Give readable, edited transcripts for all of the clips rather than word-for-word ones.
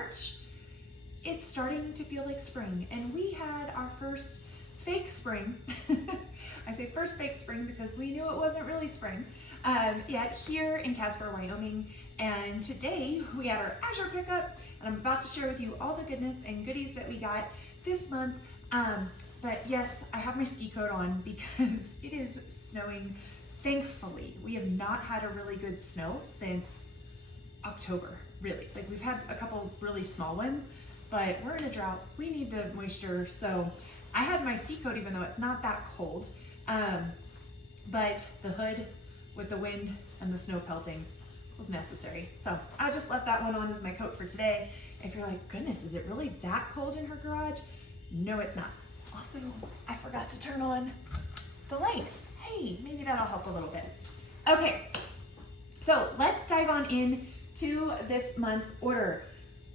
March, it's starting to feel like spring, and we had our first fake spring. I say first fake spring because we knew it wasn't really spring yet here in Casper, Wyoming. And today we had our Azure pickup, and I'm about to share with you all the goodness and goodies that we got this month. But yes, I have my ski coat on because it is snowing. Thankfully, we have not had a really good snow since October, really. Like, we've had a couple really small ones, but we're in a drought. We need the moisture. So I had my ski coat, even though it's not that cold. But the hood with the wind and the snow pelting was necessary. So I just left that one on as my coat for today. If you're like, goodness, is it really that cold in her garage? No, it's not. Also, I forgot to turn on the light. Hey, maybe that'll help a little bit. Okay, so let's dive on in to this month's order.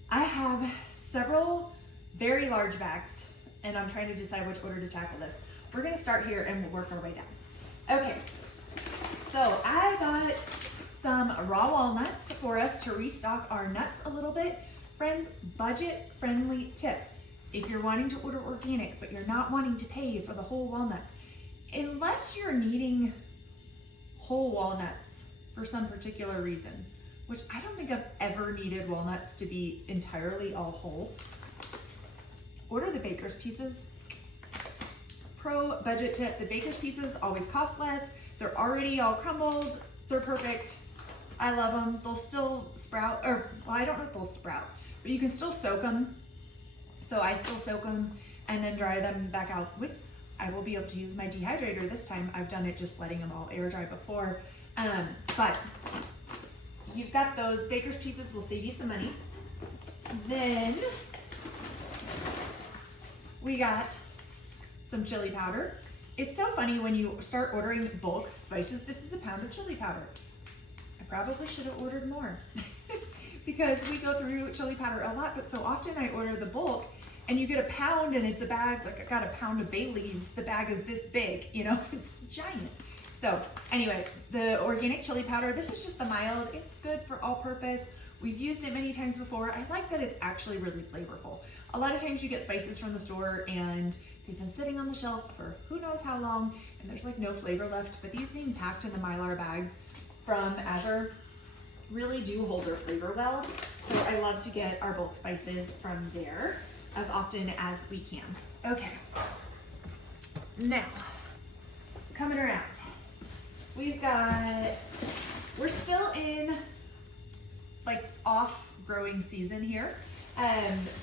I have several very large bags, and I'm trying to decide which order to tackle this. We're gonna start here and we'll work our way down. Okay, so I got some raw walnuts for us to restock our nuts a little bit. Friends, budget-friendly tip. If you're wanting to order organic, but you're not wanting to pay for the whole walnuts, unless you're needing whole walnuts for some particular reason, which I don't think I've ever needed walnuts to be entirely all whole, order the baker's pieces. Pro budget tip, the baker's pieces always cost less. They're already all crumbled. They're perfect. I love them. They'll still sprout, or well, I don't know if they'll sprout, but you can still soak them. So I still soak them and then dry them back out with, I will be able to use my dehydrator this time. I've done it just letting them all air dry before. But you've got those baker's pieces, will save you some money. Then we got some chili powder. It's so funny when you start ordering bulk spices. This is a pound of chili powder. I probably should have ordered more because we go through chili powder a lot, but so often I order the bulk and you get a pound and it's a bag, like I got a pound of bay leaves. The bag is this big, you know, it's giant. So anyway, the organic chili powder, this is just the mild. It's good for all purpose. We've used it many times before. I like that it's actually really flavorful. A lot of times you get spices from the store and they've been sitting on the shelf for who knows how long and there's like no flavor left, but these being packed in the Mylar bags from Azure really do hold their flavor well. So I love to get our bulk spices from there as often as we can. Okay, now coming around, we're still in like off growing season here.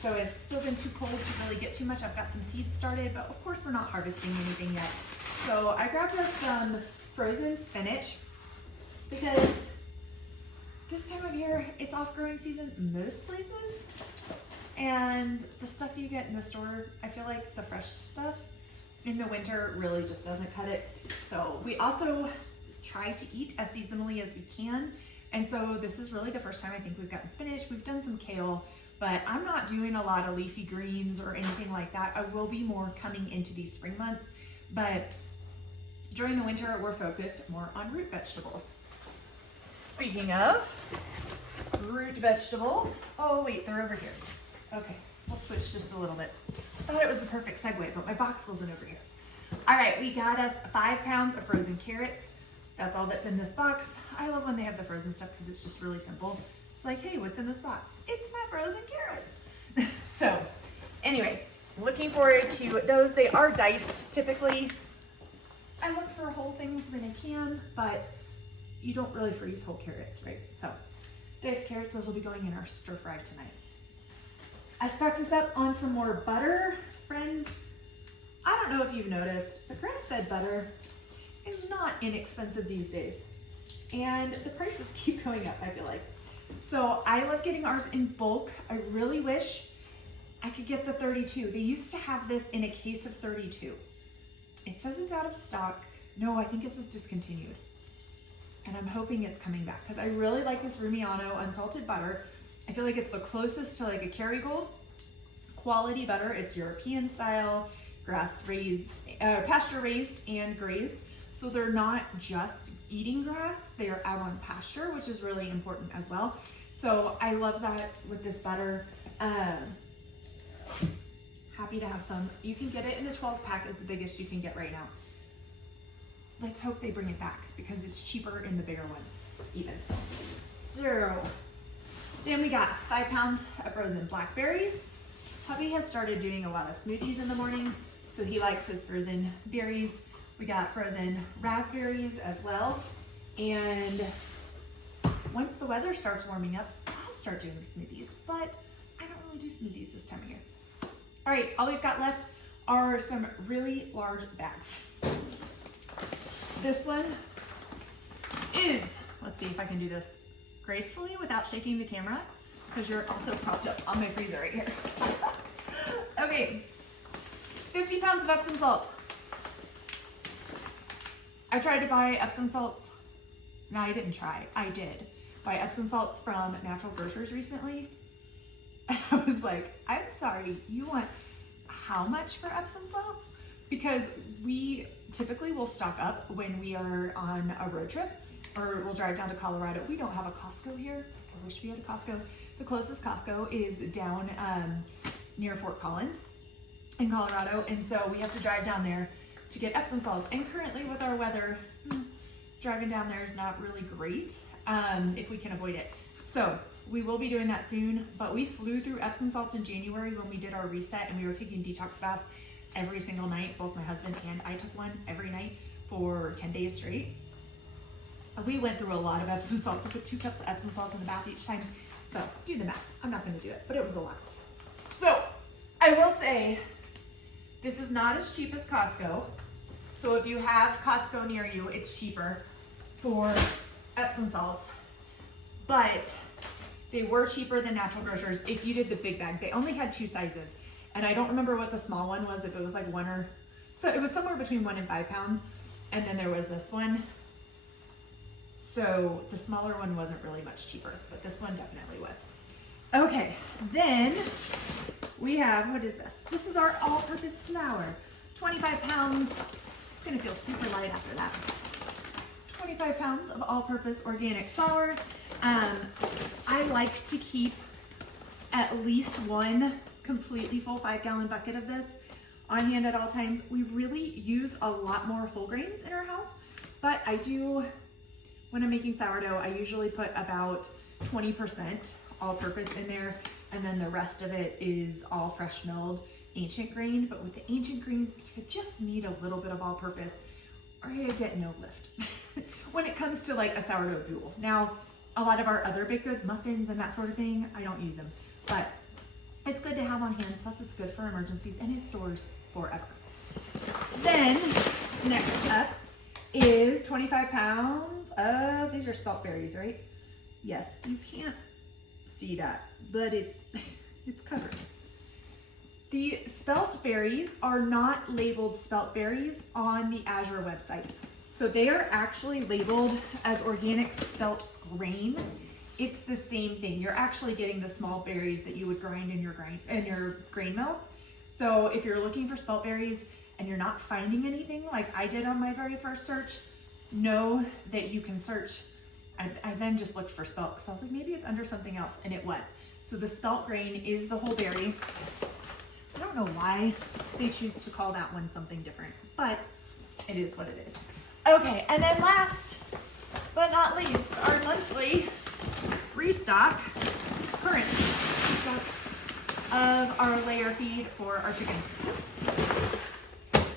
So it's still been too cold to really get too much. I've got some seeds started, but of course we're not harvesting anything yet. So I grabbed us some frozen spinach because this time of year it's off growing season most places. And the stuff you get in the store, I feel like the fresh stuff in the winter really just doesn't cut it. So we also try to eat as seasonally as we can. And so this is really the first time I think we've gotten spinach. We've done some kale, but I'm not doing a lot of leafy greens or anything like that. I will be more coming into these spring months, but during the winter, we're focused more on root vegetables. Speaking of root vegetables, oh wait, they're over here. Okay, we'll switch just a little bit. I thought it was the perfect segue, but my box wasn't over here. All right, we got us 5 pounds of frozen carrots. That's all that's in this box. I love when they have the frozen stuff because it's just really simple. It's like, hey, what's in this box? It's my frozen carrots. So anyway, looking forward to those. They are diced typically. I look for whole things when I can, but you don't really freeze whole carrots, right? So diced carrots, those will be going in our stir fry tonight. I stocked us up on some more butter, friends. I don't know if you've noticed, but grass-fed butter is not inexpensive these days. And the prices keep going up, I feel like. So I love getting ours in bulk. I really wish I could get the 32. They used to have this in a case of 32. It says it's out of stock. No, I think this is discontinued. And I'm hoping it's coming back because I really like this Rumiano unsalted butter. I feel like it's the closest to like a Kerrygold quality butter. It's European style, grass raised, pasture raised and grazed. So they're not just eating grass, they are out on pasture, which is really important as well. So I love that with this butter. Happy to have some. You can get it in a 12 pack is the biggest you can get right now. Let's hope they bring it back because it's cheaper in the bigger one, even so. So then we got 5 pounds of frozen blackberries. Hubby has started doing a lot of smoothies in the morning, so he likes his frozen berries. We got frozen raspberries as well. And once the weather starts warming up, I'll start doing smoothies, but I don't really do smoothies this time of year. All right, all we've got left are some really large bags. This one is, let's see if I can do this gracefully without shaking the camera, because you're also propped up on my freezer right here. Okay, 50 pounds of Epsom salts. I tried to buy Epsom salts. No, I didn't try. I did buy Epsom salts from Natural Grocers recently. And I was like, I'm sorry, you want how much for Epsom salts? Because we typically will stock up when we are on a road trip or we'll drive down to Colorado. We don't have a Costco here. I wish we had a Costco. The closest Costco is down near Fort Collins in Colorado. And so we have to drive down there to get Epsom salts. And currently with our weather, driving down there is not really great if we can avoid it. So we will be doing that soon, but we flew through Epsom salts in January when we did our reset and we were taking detox baths every single night. Both my husband and I took one every night for 10 days straight. We went through a lot of Epsom salts. We put 2 cups of Epsom salts in the bath each time. So do the math. I'm not going to do it, but it was a lot. So I will say this is not as cheap as Costco. So if you have Costco near you, it's cheaper for Epsom salts, but they were cheaper than Natural Grocers if you did the big bag. They only had 2 sizes, and I don't remember what the small one was, if it was like 1 or, so it was somewhere between 1 and 5 pounds, and then there was this one. So the smaller one wasn't really much cheaper, but this one definitely was. Okay, then we have, what is this? This is our all-purpose flour, 25 pounds. It's gonna feel super light after that. 25 pounds of all-purpose organic flour. I like to keep at least 1 completely full 5-gallon bucket of this on hand at all times. We really use a lot more whole grains in our house, but I do, when I'm making sourdough, I usually put about 20% all-purpose in there, and then the rest of it is all fresh milled ancient grain. But with the ancient grains, you just need a little bit of all-purpose or you get no lift when it comes to like a sourdough dough. Now, a lot of our other baked goods, muffins and that sort of thing, I don't use them, but it's good to have on hand. Plus it's good for emergencies and it stores forever. Then next up is 25 pounds of, these are spelt berries, right? Yes, you can't see that, but it's covered. The spelt berries are not labeled spelt berries on the Azure website. So they are actually labeled as organic spelt grain. It's the same thing. You're actually getting the small berries that you would grind in your grain mill. So if you're looking for spelt berries and you're not finding anything like I did on my very first search, know that you can search. I then just looked for spelt because I was like, maybe it's under something else, and it was. So the spelt grain is the whole berry. I don't know why they choose to call that one something different, but it is what it is. Okay, and then last but not least, our monthly restock, current restock of our layer feed for our chickens.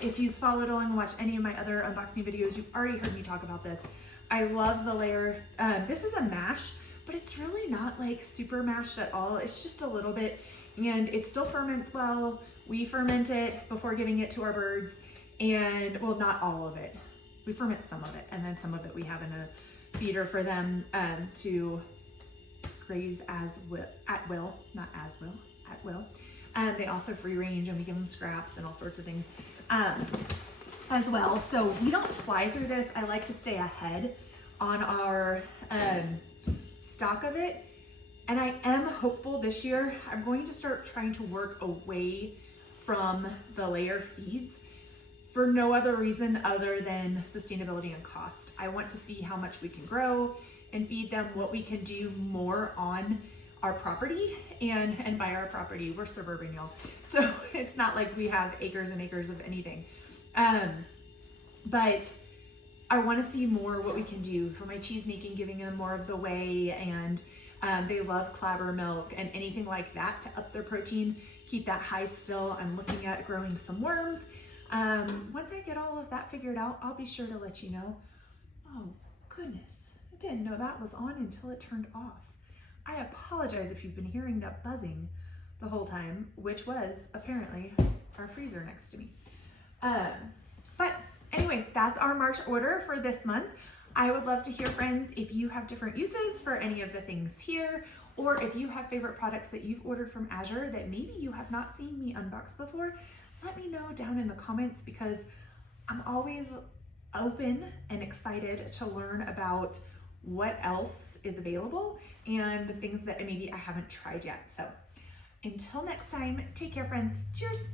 If you've followed along and watched any of my other unboxing videos, you've already heard me talk about this. I love the layer. This is a mash, but it's really not like super mashed at all. It's just a little bit, and it still ferments well. We ferment it before giving it to our birds, and well, not all of it. We ferment some of it, and then some of it we have in a feeder for them to graze at will. They also free range, and we give them scraps and all sorts of things as well. So we don't fly through this. I like to stay ahead on our stock of it. And I am hopeful this year, I'm going to start trying to work away from the layer feeds for no other reason other than sustainability and cost. I want to see how much we can grow and feed them what we can do more on our property. And by our property, we're suburban, y'all. So it's not like we have acres and acres of anything. But I want to see more what we can do for my cheese making, giving them more of the whey, and they love clabber milk and anything like that to up their protein, keep that high still. I'm looking at growing some worms. Once I get all of that figured out, I'll be sure to let you know. Oh goodness, I didn't know that was on until it turned off. I apologize if you've been hearing that buzzing the whole time, which was apparently our freezer next to me. But anyway, that's our March order for this month. I would love to hear, friends, if you have different uses for any of the things here, or if you have favorite products that you've ordered from Azure that maybe you have not seen me unbox before. Let me know down in the comments, because I'm always open and excited to learn about what else is available and things that maybe I haven't tried yet. So until next time, take care, friends. Cheers.